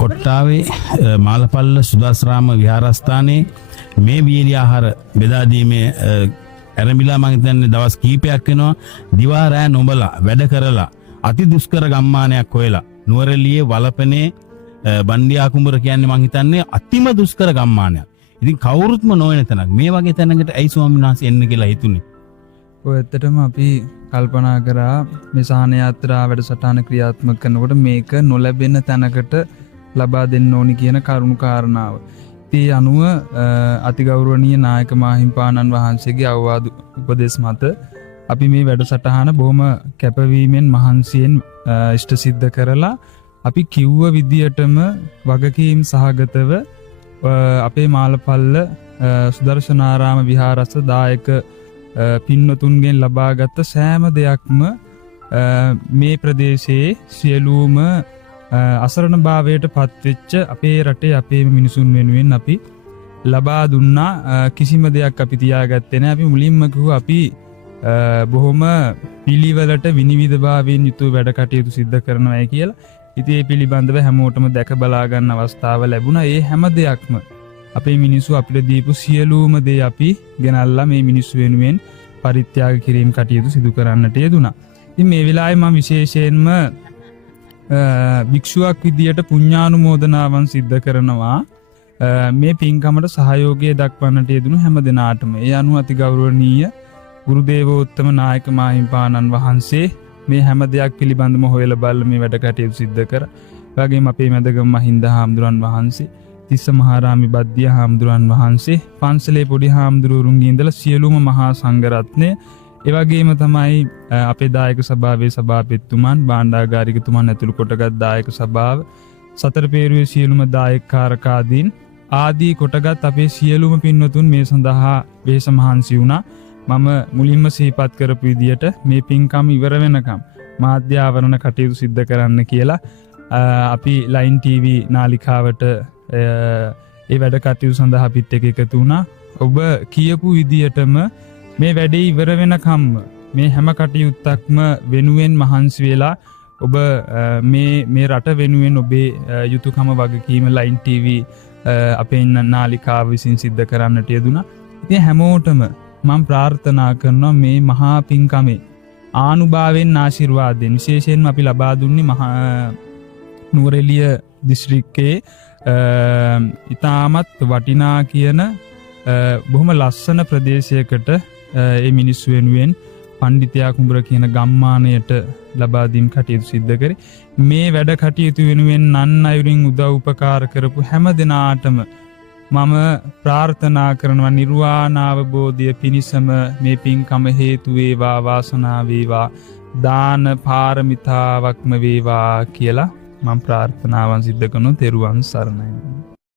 කොට්ටාවේ මාලපල්ල සුදස්රාම විහාරස්ථානයේ මේ වියලි ආහාර බෙදා දීමේ ඇරඹිලා මම හිතන්නේ දවස් කීපයක් වෙනවා. දිවා රෑ නොබලා වැඩ කරලා අති දුෂ්කර ගම්මානයක් හොයලා නුවරඑළියේ වලපනේ බණ්ඩියා කුඹර කියන්නේ මම හිතන්නේ අතිම දුෂ්කර ගම්මානයක්. ඉතින් කවුරුත්ම නොවන තැනක් මේ වගේ තැනකට ඇයි ස්වාමීන් වහන්සේ එන්න කියලා හිතුනේ? ඔය ඇත්තටම අපි කල්පනා කරා මේ සහන යාත්‍රා වැඩසටහන ක්‍රියාත්මක කරනකොට මේක නොලැබෙන තැනකට ලබා දෙන්න ඕනි කියන කරුණු කාරණාව. ඉතින් අනුව අතිගෞරවනීය නායක මාහිම්පාණන් වහන්සේගේ අවවාද උපදෙස් මත අපි මේ වැඩසටහන බොහොම කැපවීමෙන් මහන්සියෙන් ඉෂ්ට සිද්ධ කරලා අපි කිව්ව විදියටම වගකීම් සහගතව අපේ මාලපල්ල සුදර්ශනාරාම විහාරස්ථ දායක පින්නතුන්ගෙන් ලබාගත් සෑම දෙයක්ම මේ ප්‍රදේශයේ සියලුම අසරණ භාවයට පත්වෙච්ච අපේ රටේ අපේ මිනිසුන් වෙනුවෙන් අපි ලබා දුන්නා. කිසිම දෙයක් අපි තියාගත්තේ නැහැ. අපි මුලින්ම කිව්වා අපි බොහොම පිළිවෙලට විනිවිදභාවයෙන් යුතුව වැඩ කටයුතු සිද්ධ කරනවා කියලා. ඉතින් ඒ පිළිබඳව හැමෝටම දැක බලා ගන්න අවස්ථාව ලැබුණා. ඒ හැම දෙයක්ම අපේ මිනිස්සු අපිට දීපු සියලුම දේ අපි ගෙනල්ලා මේ මිනිස්සු වෙනුවෙන් පරිත්‍යාග කිරීම කටයුතු සිදු කරන්නට යෙදුණා. ඉතින් මේ වෙලාවේ මම විශේෂයෙන්ම භික්ෂුවක් විදියට පුණ්‍යානුමෝදනාවන් සිද්ධ කරනවා මේ පින්කමට සහයෝගය දක්වන්නට යෙදුණු හැම දෙනාටම. ඒ අනුව අතිගෞරවනීය ගුරුදේවෝත්තම නායක මාහිම්පාණන් වහන්සේ මේ හැම දෙයක් පිළිබඳව හොයලා බලලා මේ වැඩ කටයුතු සිද්ධ කරා. වගේම අපේ මැදගම මහින්ද හාමුදුරන් වහන්සේ, තිස්ස මහරාමි බද්දිය හාමුදුරන් වහන්සේ, පන්සලේ පොඩි හාමුදුරුවරුන්ගේ ඉඳලා සියලුම මහා සංඝරත්නය, ඒ වගේම තමයි අපේ දායක සභාවේ සභාපතිතුමන්, භාණ්ඩාගාරිකතුමන් ඇතුළු කොටගත් දායක සභාව, සතර පේරුවේ සියලුම දායක කාරකාදීන් ආදී කොටගත් අපේ සියලුම පින්වතුන් මේ සඳහා වෙහෙස මහන්සි වුණා. මම මුලින්ම සිහිපත් කරපු විදියට මේ පින්කම ඉවර වෙනකම් මාධ්‍ය ආවරණ කටයුතු සිද්ධ කරන්න කියලා අපි ලයින් TV නාලිකාවට ඒ වැඩ කටයුතු සඳහා අපිත් එක්ක එකතු වුණා. ඔබ කියපු විදියටම මේ වැඩේ ඉවර වෙනකම් මේ හැම කටයුත්තක්ම වෙනුවෙන් මහන්සි වෙලා ඔබ මේ රට වෙනුවෙන් ඔබේ යුතුයකම වගකීම ලයින් TV අපේ නාලිකාව විසින් සිද්ධ කරන්නට යෙදුණා. ඉතින් හැමෝටම මම ප්‍රාර්ථනා කරනවා මේ මහා පින්කමේ ආනුභාවයෙන් ආශිර්වාදයෙන් විශේෂයෙන්ම අපි ලබා දුන්නේ මහා නුවරඑළිය දිස්ත්‍රික්කයේ ඉතාමත් වටිනා කියන බොහොම ලස්සන ප්‍රදේශයකට ඒ මිනිස්සු වෙනුවෙන් පණ්ඩිතයා කුඹර කියන ගම්මානයට ලබා දීම් කටයුතු සිද්ධ කරේ. මේ වැඩ කටයුතු වෙනුවෙන් නන් අයුරින් උදව් උපකාර කරපු හැම දෙනාටම මම ප්‍රාර්ථනා කරනවා නිර්වාණ අවබෝධය පිණිසම මේ පින්කම හේතු වේවා, වාසනාව වේවා, දාන පාරමිතාවක්ම වේවා කියලා මම ප්‍රාර්ථනාවන් සිද්ධ කරනවා. තෙරුවන් සරණයි.